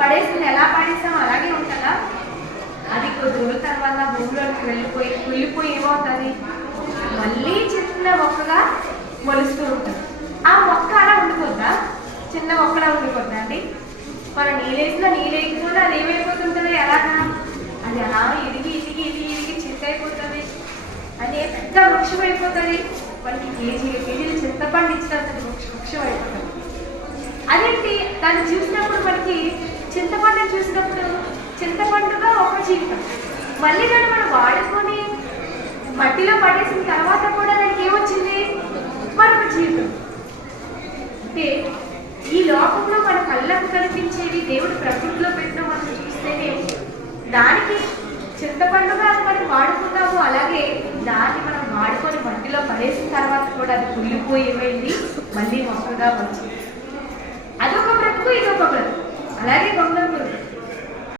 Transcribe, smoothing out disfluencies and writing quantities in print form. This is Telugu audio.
పడేసింది ఎలా పడేసాం అలాగే ఉంటుందా? అది కొద్ది రోజుల తర్వాత భూమిలోకి వెళ్ళిపోయి కుళ్ళిపోయి ఏమవుతుంది, మళ్ళీ చిన్న మొక్కగా మొలుస్తూ ఉంటుంది. ఆ మొక్క అలా ఉండిపోద్దా? చిన్న మొక్కలా ఉండిపోద్దా అండి? మనం నీళ్ళేయకుండా అది ఏమైపోతుంటుంది, ఎలాగా అది అలా ఎదిగి చింతైపోతుంది, అది పెద్ద వృక్షం అయిపోతుంది. మనకి కేజీలు చింతపండు ఇచ్చినంత వృక్షం అయిపోతుంది. అదేంటి, దాన్ని చూసినప్పుడు మనకి చింతపండు చూసినప్పుడు చింతపండుగా ఒక జీవితం, మళ్ళీ దాన్ని మనం వాడుకొని మట్టిలో పడేసిన తర్వాత కూడా దానికి ఏమొచ్చింది, మరొక జీవితం. అంటే ఈ లోకంలో మన కళ్ళకు కనిపించేవి దేవుడు ప్రకృతిలో పెట్టిన మనం చూస్తేనే దానికి చింతపండుగా అది మనం వాడుకున్నాము, అలాగే దాన్ని మనం వాడుకొని మట్టిలో పడేసిన తర్వాత కూడా అది కుళ్ళిపోయి ఏమైంది, మళ్ళీ మొక్కగా వచ్చింది. అదొక బ్రతుకు, ఇదొక బ్రతుకు. అలాగే బంగారు